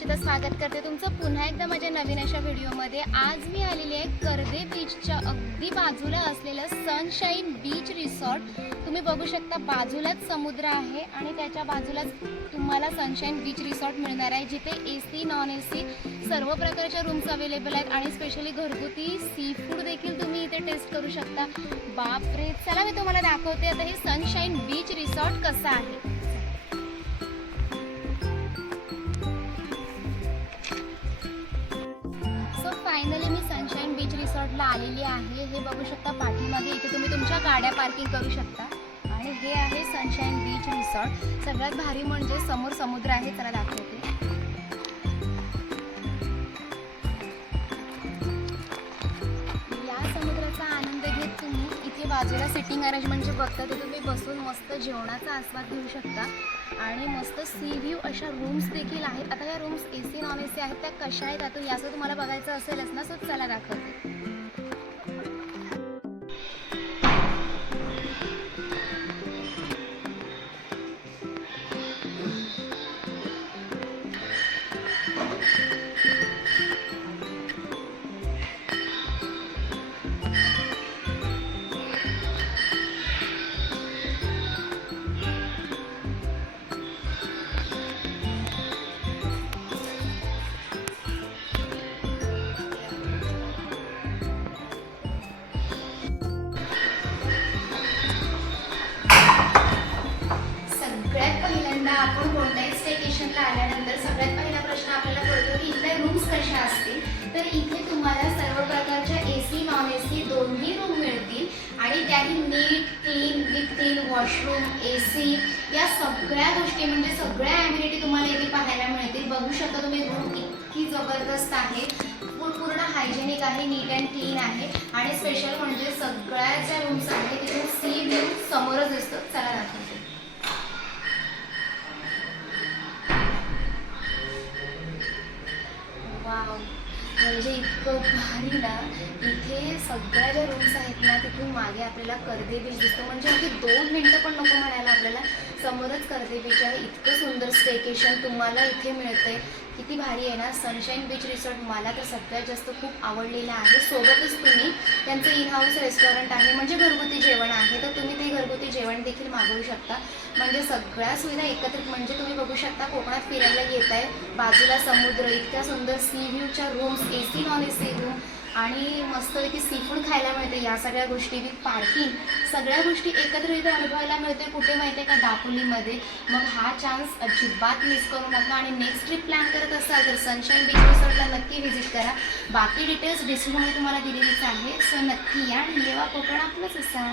रुचिता स्वागत करते तुमचं पुन्हा एकदा माझ्या नवीन अशा व्हिडिओमध्ये। आज मी आलेली आहे कर्दे बीचच्या अगदी बाजूला असलेलं सनशाईन बीच रिसॉर्ट। तुम्ही बघू शकता बाजूलाच समुद्र आहे आणि त्याच्या बाजूलाच तुम्हाला सनशाईन बीच रिसॉर्ट मिळणार आहे, जिथे AC नॉन AC सर्व प्रकारच्या रूम्स अवेलेबल आहेत आणि स्पेशली घरगुती सी फूड देखील तुम्ही इथे टेस्ट करू शकता। बापरे, चला मी तुम्हाला दाखवते आता हे सनशाईन बीच रिसॉर्ट कसं आहे। फायनली मी सनशाईन बीच रिसॉर्टला आलेली आहे। हे बघू शकता पाठीमागे इथे तुम्ही तुमच्या गाड्या पार्किंग करू शकता आणि हे आहे सनशाईन बीच रिसॉर्ट। सगळ्यात भारी म्हणजे समोर समुद्र आहे, चला दाखवते। या समुद्राचा आनंद घेत तुम्ही इथे बाजूला सिटिंग अरेंजमेंट बघता ते तुम्ही बसून मस्त जेवणाचा आस्वाद घेऊ शकता आणि मस्त सी व्ह्यू अशा रूम्स देखील आहेत। आता या रूम्स AC नॉन AC आहेत, त्या कशा आहेत आता याचं तुम्हाला बघायचं असेलच ना, सो चला दाखवते। आपण कोणत्याही स्टेकेशनला आल्यानंतर सगळ्यात पहिला प्रश्न आपल्याला पडतो की इथले रूम्स कशा असतील। तर इथे तुम्हाला सर्व प्रकारच्या AC नॉन AC दोन्ही रूम मिळतील आणि त्याही नीट clean with clean washroom AC या सगळ्या गोष्टी म्हणजे सगळ्या ॲम्युनिटी तुम्हाला इथे पाहायला मिळतील। बघू शकता तुम्ही रूम इतकी जबरदस्त आहे, पूर्ण हायजेनिक आहे, नीट अँड क्लीन आहे आणि स्पेशल म्हणजे सगळ्या ज्या रूम्स आहेत तिथे सी व्ह्यू समोरच दिसतो। चला दाखवते। वाव, म्हणजे इतकं भारी ना। इथे सगळ्या ज्या रूम्स आहेत ना तिथून मागे आपल्याला कर्दे बीच दिसतो, म्हणजे अगदी 2 मिनटं पण नको म्हणायला आपल्याला, समोरच कर्दे बीच आहे। इतकं सुंदर स्टेकेशन तुम्हाला इथे मिळतंय, किती भारी आहे ना। सनशाईन बीच रिसॉर्ट मला तर सगळ्यात जास्त खूप आवडलेलं आहे। सोबतच तुम्ही त्यांचं इन हाऊस रेस्टॉरंट आहे, म्हणजे घरगुती जेवण आहे, तर तुम्ही ते घरगुती जेवण देखील मागवू शकता। म्हणजे सगळ्या सुविधा एकत्रित, म्हणजे तुम्ही बघू शकता कोकणात फिरायला येत आहे, बाजूला समुद्र, इतक्या सुंदर सी व्ह्यूच्या rooms, AC non AC room आणि मस्तपैकी सी फूड खायला मिळते। या सगळ्या गोष्टी विथ पार्किंग, सगळ्या गोष्टी एकत्रित अनुभवायला मिळते। कुठे माहिती आहे का, दापोलीमध्ये। मग हा चान्स अजिबात मिस करू नका आणि नेक्स्ट ट्रिप प्लॅन करत असाल तर सनशाईन बीच रिसॉर्टला नक्की व्हिजिट करा। बाकी डिटेल्स डिस्क्रिप्शनमध्ये तुम्हाला दिलेलीच आहे, सो नक्की या आणि येवा, कोकण आपलंच असा।